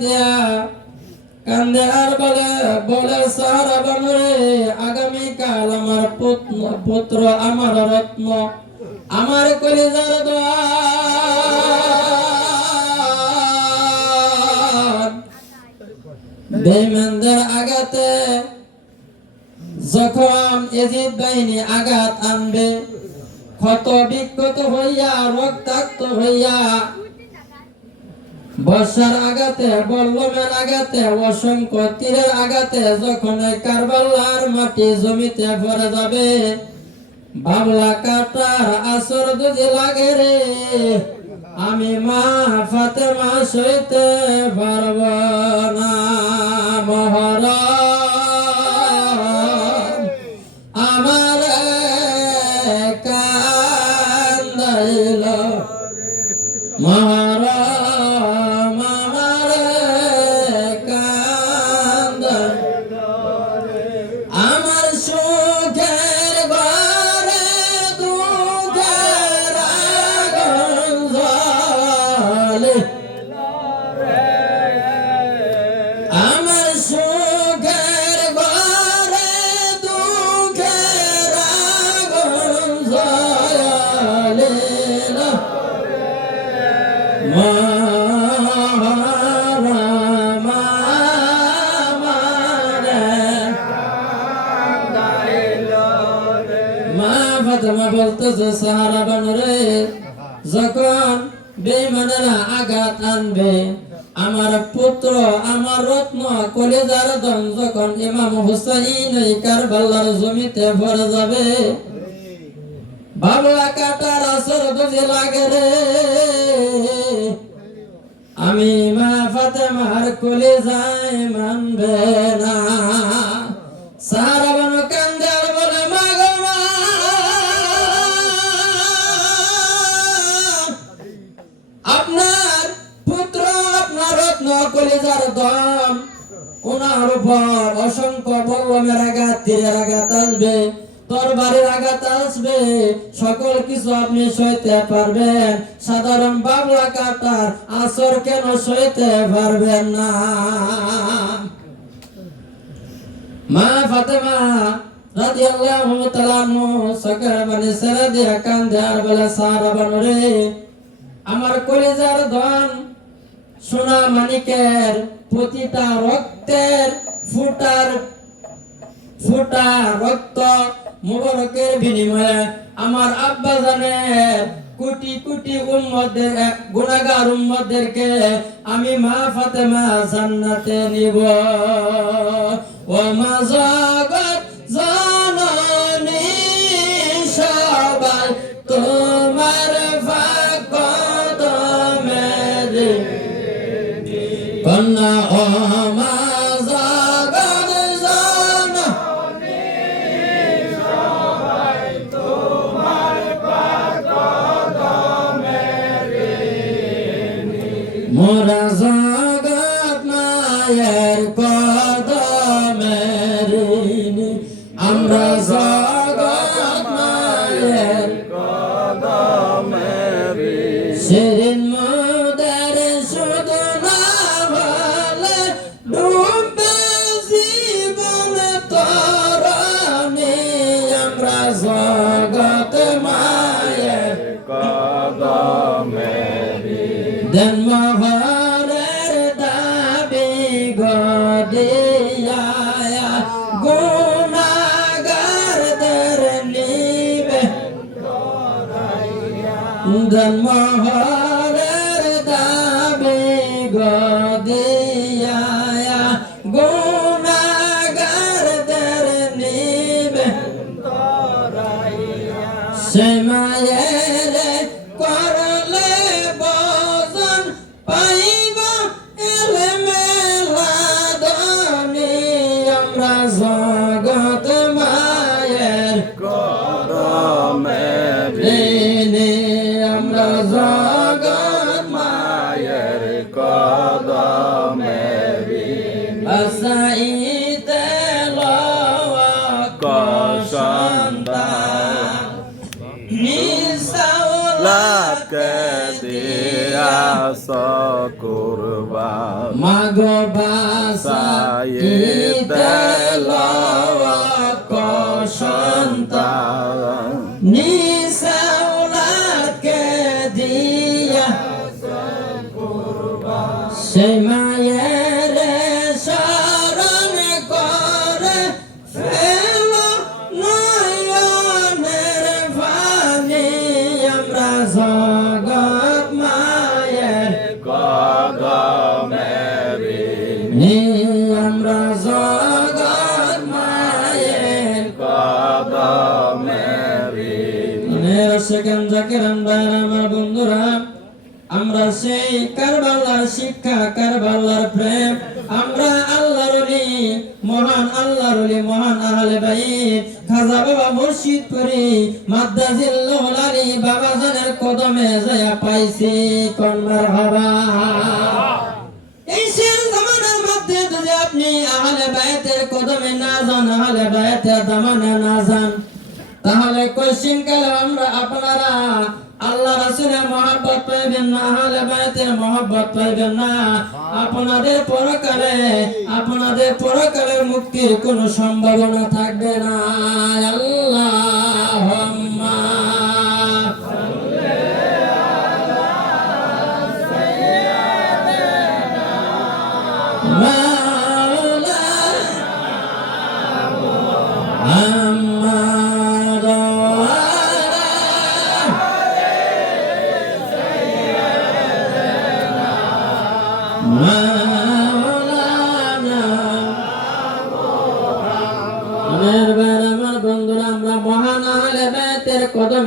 দিয়া বলে বলে সারা বানরে আগামীকাল আমার পুত্র আমার রত্ন, আমার কলিজার বেমেন্দের আগাতে যখন এজিদ বাহিনী আঘাত আনবে ক্ষত বিক্ষত হইয়া, রক্তাক্ত হইয়া বর্ষার আঘাতে বল্লমের আঘাতে, অসংখ্য তীরের আঘাতে যখন এই কারবালার মাটি জমিতে ভরে যাবে, বাবলা কাটার আসর দুজি লাগে রে, আমি মা ফাতেমা সইতে পারব না। মহরম আমার কান্দাইল। মহরম ফাতেমা বলতেছে সাহারা বানরে যখন বেমানেরা আঘাত আনবে, আমার পুত্র আমার রত্ন কলেজার দন যখন ইমাম হুসাইন এই কারবালার জমিতে ভরে যাবে। বাবলা কাটার আসর বুঝে লাগে রে। আমি মা ফাতেমার কলেজায় মানবে না। সারা বন কান্দে আর বলে, মা গো মা! আপনার পুত্র, আপনার রত্ন কলিজার দম, ওনার উপর অসংখ্য বল্লমের আঘাত, তীরের আঘাত আসবে। তরবারের আঘাত আসবে, সকল কিছু আপনি সইতে পারবেন। সাধারণ বাবলা কাটার আসর কেন সইতে পারবেন না? মা ফাতেমা মানে সেরা দিয়া কান্দে আর বলে সারা বানরে আমার কলিজার ধন সোনা মানিকের প্রতিটা রক্তের ফুটার, ফুটা রক্ত মুবারকের বিনিময়ে আমার আব্বা জানের কোটি কোটি উম্মদের গুনাহগার উম্মদেরকে আমি মা ফাতেমা জান্নাতে নিব। ও মা জগৎ জননী সবাই তোমার ফাকদমে কন্যা ও দেন মহরের দাবি গদিয়া গুণাগারদের নিবে। সে মায়ের দিয়া কুরবান। মাগো বাসা লওয়া আমার বন্ধুরা আমরা সেই কারবালার শিক্ষা কারবালার প্রেম না আপনাদের পরকালে আপনাদের পরকালের মুক্তির কোনো সম্ভাবনা থাকবে না। আল্লাহুম্মা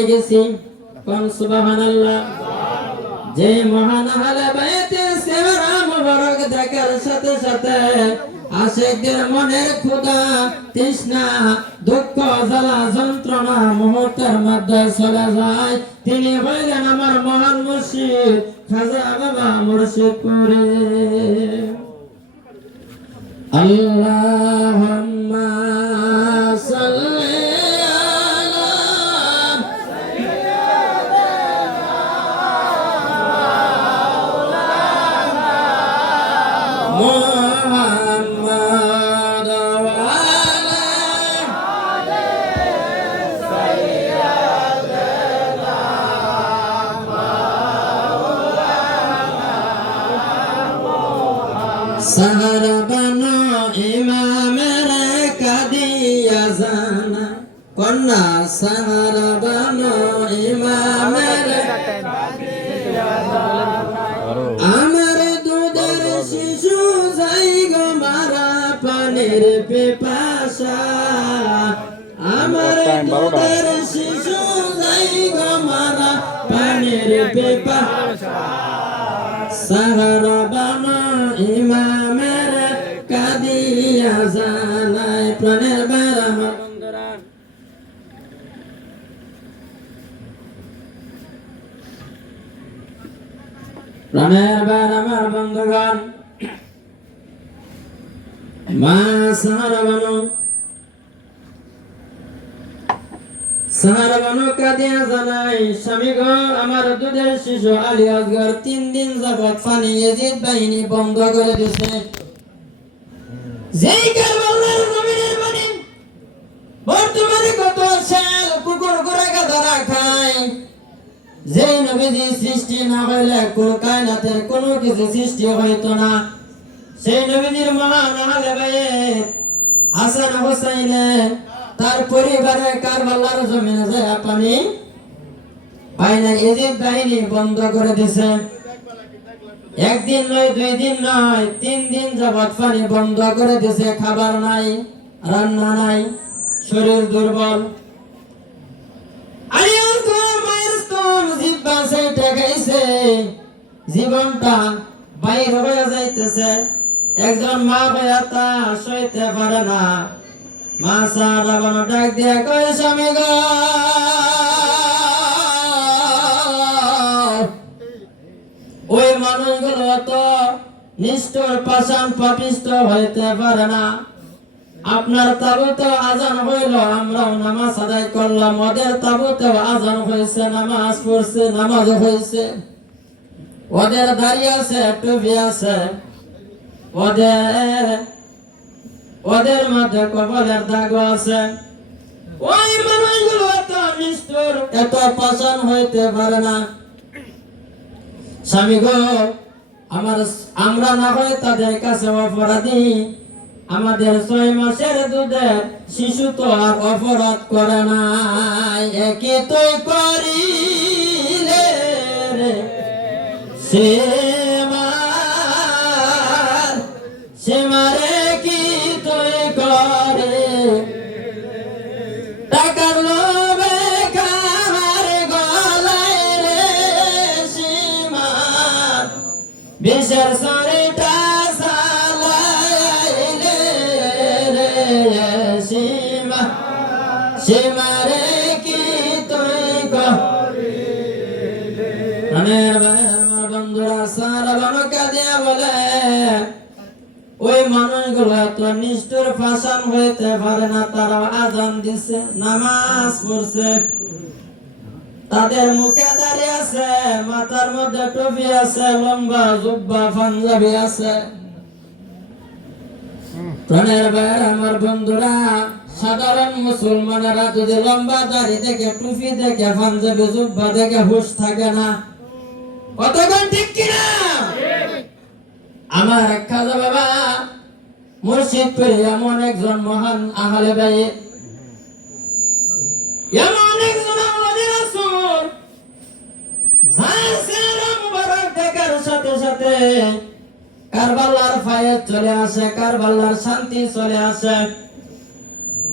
কদমে গেছি। কোন যে মহান চেহারা মুবারক দেখার সাথে সাথে আশেকদের মনের তৃষ্ণা, দুঃখ, জ্বালা, যন্ত্রণা মুহূর্তের মধ্যে চলে যায়। তিনি হইলেন আমার মহান মুর্শিদ, খাজা বাবা মুর্শিদ করে সাহার বানো ইমামের কাদিয়া জানা। কন্যা, সাহার বানো ইমামের আমার দুধের শিশু যাই গো মারা পানির পিপাসা। আমার দুধের শিশু যাই গো মারা পানির পিপাসা। সাহারা প্রাণের বেড়া আমার বন্ধুরা। প্রাণের বেড়া আমার বন্ধুগণ। মা সাহারা বানো সাহারা বানো কাদিয়া জানাই স্বামী গো, আমার দুধের শিশু আলী আসগর তিন দিন যাবৎ পানি এজিদ বাহিনী বন্ধ করে দিয়েছে যেই কারবালার যেই নবীজি সৃষ্টি না হইলে কায়নাতের কোনো কিছু সৃষ্টি না। সেই নবীজির হাসান হোসাইনে তার পরিবারে কারবালার জমিনে যায় পানি পায় না বাহিনী বন্ধ করে দিছে। একদিন নয়, দুই দিন নয়, তিন দিন যাবৎ পানি বন্ধ করে দিছে। খাবার নাই, রান্না নাই, শরীর দুর্বল। জিব্বা সেইটা জীবনটা বাইর হয়ে যাইতেছে। একজন মা হইয়া তা সইতে পারে না। মা সারা বানো ডাক দিয়া কয়, স্বামী গো! ওই মানুষগুলো তো নিষ্ঠুর, পাষাণ, পাপিষ্ট হইতে পারে না। আপনার তাবুতে আজান হইল, আমরাও নামাজ আদায় করলাম। ওদের তাবুতে আজান হয়েছে, নামাজ পড়ছে, নামাজ হয়েছে। ওদের দাঁড়িয়ে আছে, টুপি আছে। ওদের ওদের মধ্যে কপালের দাগ আছে। ওই মানুষগুলো এত নিষ্ঠুর, এত পাষাণ হইতে পারে না। স্বামী গো, আমার আমরা না হয় তাদের কাছে অপরাধী। আমাদের ছয় মাসের দুধের শিশু তো আর অপরাধ করে না একে তুই করিলে রে সীমার সীমারে কি তুই আমার বন্ধুরা সারা বলে না তারা আজান দিছে, নামাজ পড়ছে। তাদের মুখে দাঁড়িয়ে আছে, মাথার মধ্যে টুপি আছে, লম্বা জুব্বা পাঞ্জাবি আছে। প্রাণের ভাইয়ের আমার বন্ধুরা, সাধারণ মুসলমানেরা যদি লম্বা দাড়ি দেখে, টুপি দেখে, পাঞ্জাবি, জুব্বা দেখে হুশ থাকে না। কতক্ষণ ঠিক কিনা? আমার খাজা বাবা মুর্শিদ পেরে এমন একজন মহান আহলে ভাই এমন একজন আমাদের মুবারক দেখার সাথে সাথে কারবালার ফায়াত চলে আসে, কারবালার শান্তি চলে আসে।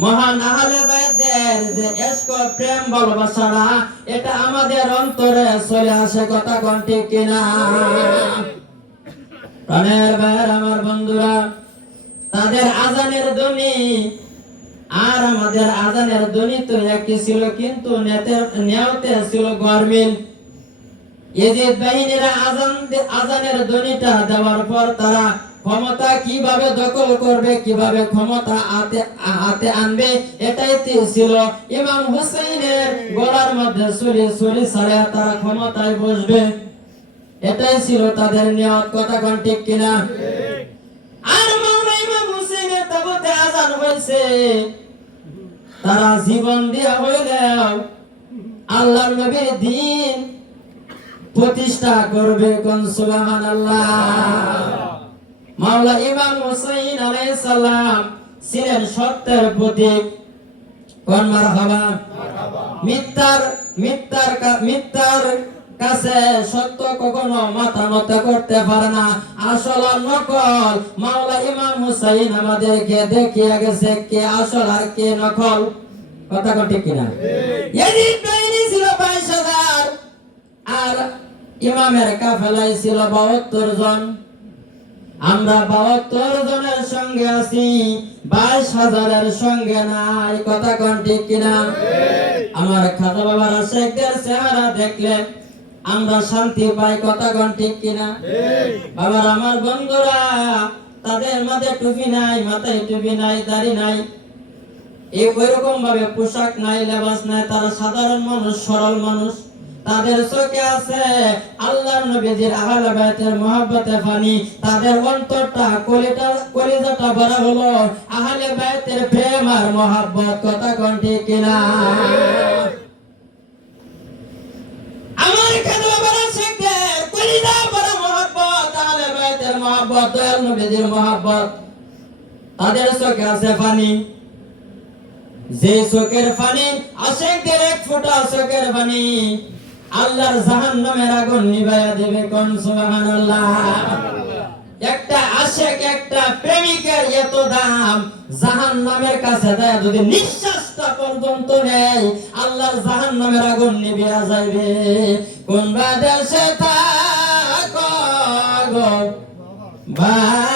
মহান আহলে বাইদের যে এসকো প্রেম ভালোবাসারা এটা আমাদের অন্তরে চলে আসে, কথা কোন ঠিক কিনা? প্রাণের ভাইয়ের, আমার বন্ধুরা, তাদের আজানের ধ্বনি, আর আমাদের আজানের ধ্বনি তো একই ছিল, কিন্তু নেতের নেওতে ছিল গরমিল। এজিদ বাহিনীরা আজান আজানের ধ্বনিটা দেওয়ার পর তারা ক্ষমতা কীভাবে দখল করবে, কীভাবে ক্ষমতা হাতে হাতে আনবে, এটাই ছিল। ইমাম হুসাইনের গলার মধ্যে ছুরি ছুরি ছাড়া তারা ক্ষমতায় বসবে। এটাই ছিল তাদের নিয়ত। কথা কোন ঠিক কিনা? আর মাওলা ইমাম হুসাইনের তাবুতে আজান হয়েছে। তারা জীবন দিয়া হইলেও আল্লাহর নবীর দিন প্রতিষ্ঠা করবে কোন? সুবহানাল্লাহ। মাওলা ইমাম হুসাইন আলাইহিস সালাম ছিলেন সত্যের প্রতীক। কোন? মারহাবা। মিথ্যার মিথ্যার মিথ্যার কাছে সত্য কখনো মাথা নত করতে পারে না। আসল আর নকল। মাওলা ইমাম হুসাইন আমাদেরকে দেখিয়ে গেছে কে আসল আর কে নকল। কথা ঠিক কিনা? বাহিনী ছিল বাইশ হাজার। আর ইমামের কাফেলায় ছিল বাহাত্তর জন। আমরা বাহাত্তর জনের সঙ্গে আছি, বাইশ হাজারের সঙ্গে নাই। কথা কোন ঠিক কিনা? আমার খাতা বাবার শেখদের চেহারা দেখলে আমরা শান্তি পাই, কথা কোন ঠিক কিনা? বাবার আমার বন্ধুরা, তাদের মাথায় টুপি নাই, মাথায় টুপি নাই, দাড়ি নাই। এই ওইরকম ভাবে পোশাক নাই, লেবাস নাই, তারা সাধারণ মানুষ, সরল মানুষ। তাদের চোখে আছে আল্লাহর নবীজির আহলে বাইতের মহব্বতে ফানি। তাদের অন্তরটা কলিটা কলিজাটা বড় হলো। আহলে বাইতের প্রেম আর মহব্বত, কথা কোন ঠিক কিনা? আমার কাছে বড় শেখদের কলিজা বড় মহব্বত, আহলে বাইতের মহব্বত, দয়াল নবীজির মহব্বত। তাদের চোখে আছে ফানি। যে চোখের পানি আশেকের এক ফোঁটা চোখের পানি আল্লাহর জাহান্নামের আগুন নিভাইয়া দেবে কোন? সুবহানাল্লাহ। একটা আশেক, একটা প্রেমিকের এত দাম জাহান্নামের কাছে দেয় যদি নিঃশ্বাসটা পর্যন্ত নেই আল্লাহর জাহান্নামের আগুন নিভিয়া যাইবে। কোন বা দেশে থাকো গো? বাবা